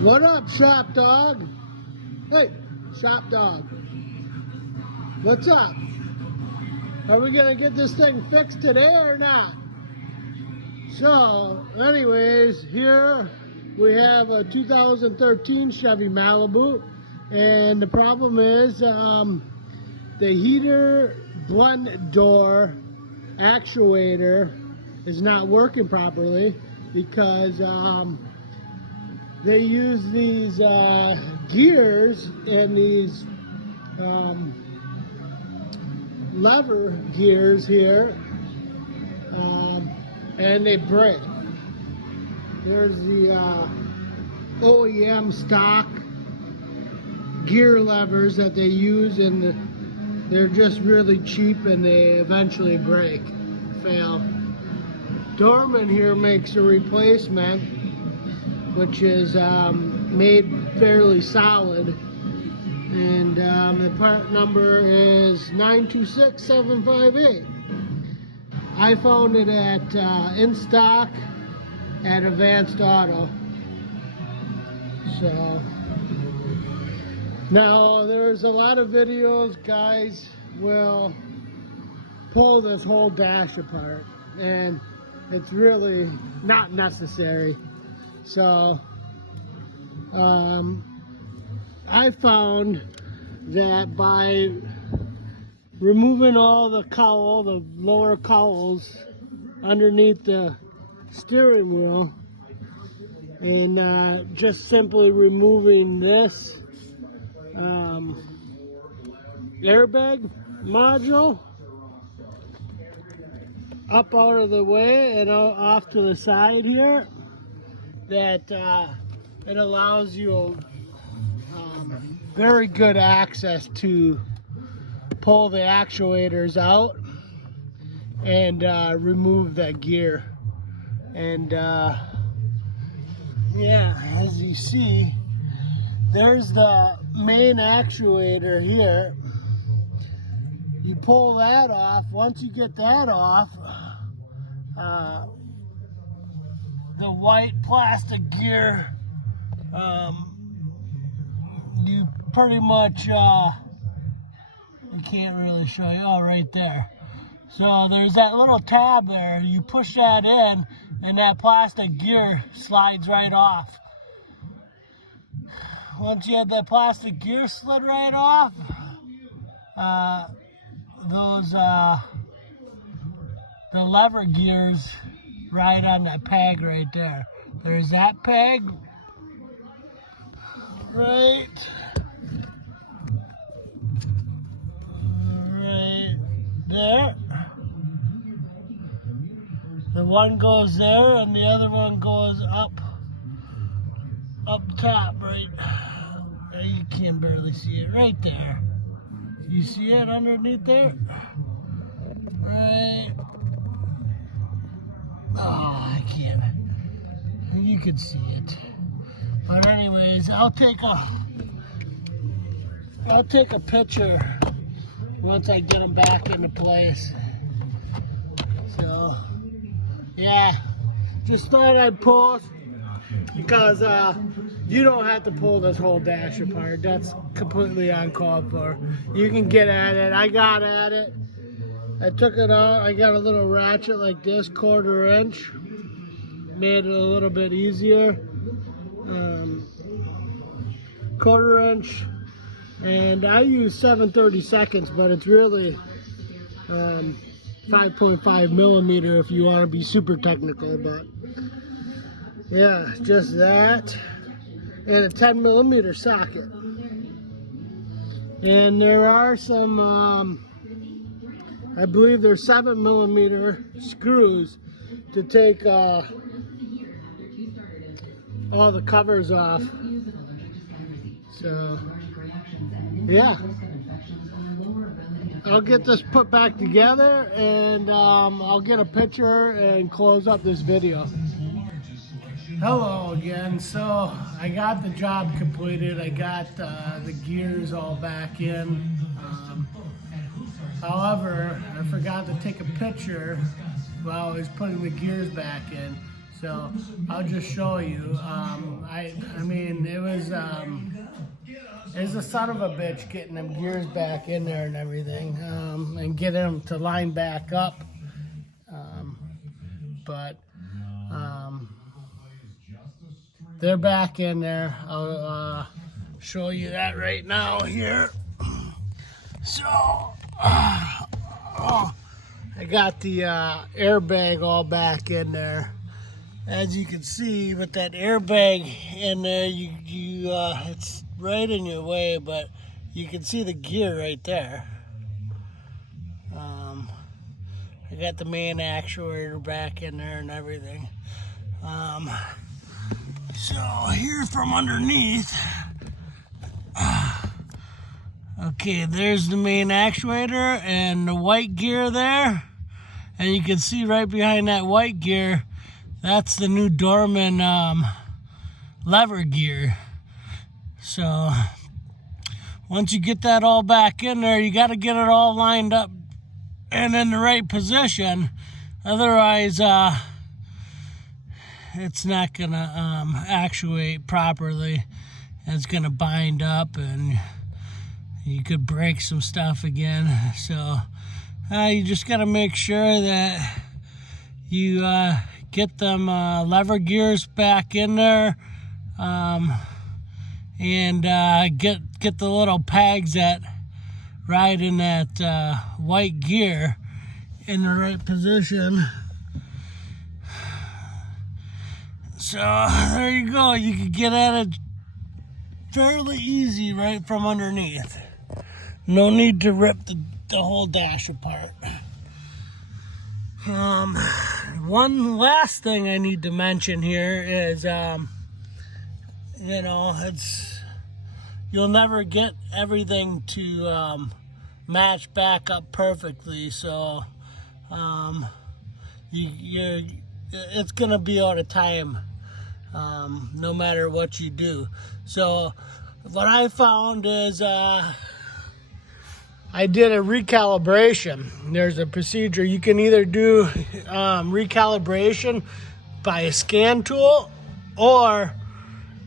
What up, shop dog? Hey, shop dog. What's up? Are we gonna get this thing fixed today or not? So, anyways, here we have a 2013 Chevy Malibu, and the problem is the heater blend door actuator is not working properly because they use these gears and these lever gears here, and they break. There's the OEM stock gear levers that they use, and they're just really cheap, and they eventually break, fail. Dorman here makes a replacement, which is made fairly solid, and the part number is 926758. I found it at in stock at Advanced Auto. So now there's a lot of videos, guys will pull this whole dash apart, and it's really not necessary. So I found that by removing all the cowl, the lower cowls underneath the steering wheel, and just simply removing this airbag module up out of the way and off to the side here, that it allows you very good access to pull the actuators out and remove that gear. And yeah, as you see, there's the main actuator here. You pull that off. Once you get that off, the white plastic gear, you pretty much, you can't really show you, oh, right there. So there's that little tab there. You push that in, and that plastic gear slides right off. Once you have that plastic gear slid right off, the lever gears ride on that peg right there. There's that peg right there. The one goes there and the other one goes up top, right? You can barely see it right there. You see it underneath there? Right. Oh, I can't. You can see it. But anyways, I'll take a picture once I get them back into place. So, yeah, just thought I'd post because you don't have to pull this whole dash apart. That's completely uncalled for. You can get at it. I got at it. I took it out. I got a little ratchet like this, 1/4 inch. Made it a little bit easier. 1/4 inch. And I use 7/32, but it's really 5.5 millimeter if you want to be super technical. But yeah, just that. And a 10 millimeter socket. And there are some, I believe there's 7 millimeter screws to take all the covers off. So, yeah. I'll get this put back together, and I'll get a picture and close up this video. Hello again. So I got the job completed. I got the gears all back in. However, I forgot to take a picture while I was putting the gears back in. So I'll just show you. I mean, it was a son of a bitch getting them gears back in there and everything, and get them to line back up. But they're back in there. I'll show you that right now here. So I got the airbag all back in there. As you can see, with that airbag in there, it's right in your way, but you can see the gear right there. I got the main actuator back in there and everything. So here from underneath, okay, there's the main actuator and the white gear there. And you can see right behind that white gear, that's the new Dorman lever gear. So once you get that all back in there, you got to get it all lined up and in the right position. Otherwise, it's not gonna actuate properly. It's gonna bind up, and you could break some stuff again. So you just gotta make sure that you get them lever gears back in there, and get the little pegs that ride in that white gear in the right position. So there you go. You can get at it fairly easy right from underneath. No need to rip the whole dash apart. One last thing I need to mention here is, you'll never get everything to match back up perfectly. So it's gonna be out of time, no matter what you do. So what I found is I did a recalibration. There's a procedure. You can either do recalibration by a scan tool, or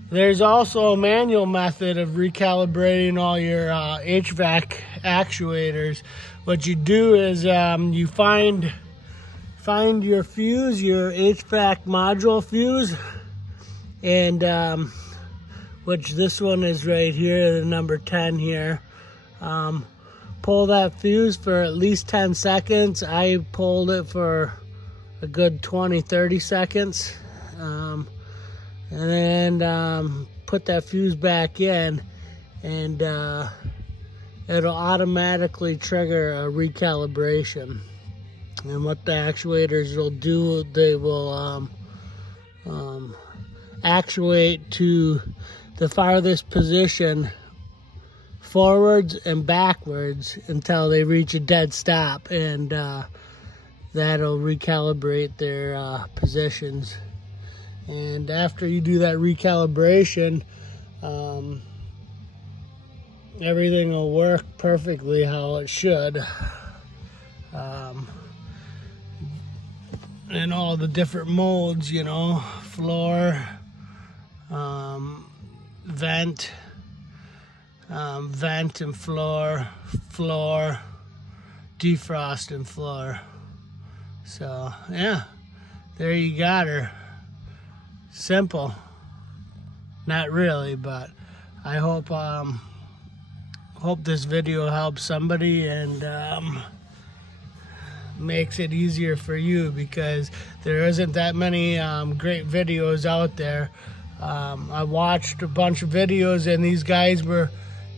there's also a manual method of recalibrating all your HVAC actuators. What you do is you find your fuse, your HVAC module fuse, and which this one is right here, the number 10 here. Pull that fuse for at least 10 seconds. I pulled it for a good 20-30 seconds, and then put that fuse back in, and it'll automatically trigger a recalibration. And what the actuators will do, they will actuate to the farthest position forwards and backwards until they reach a dead stop, and that'll recalibrate their positions. And after you do that recalibration, everything will work perfectly how it should. In all the different modes, floor, vent, vent and floor, defrost and floor. So yeah, there you got her. Simple. Not really, but I hope this video helps somebody and makes it easier for you, because there isn't that many great videos out there. I watched a bunch of videos, and these guys were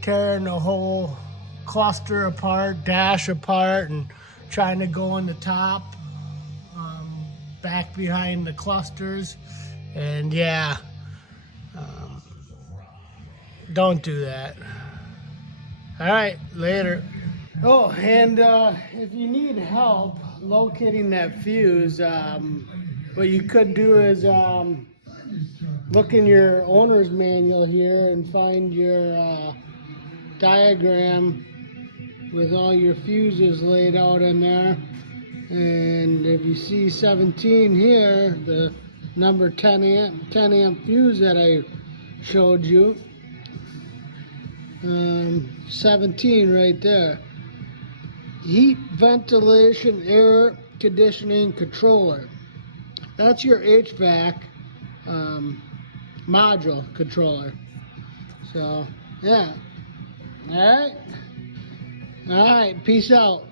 tearing the whole cluster apart, dash apart, and trying to go in the top, back behind the clusters. And yeah, don't do that. All right, later. Oh, and if you need help locating that fuse, what you could do is look in your owner's manual here and find your diagram with all your fuses laid out in there. And if you see 17 here, the number 10 amp fuse that I showed you. 17 right there. Heat, ventilation, air conditioning controller. That's your HVAC module controller. So, yeah. Alright. Alright, peace out.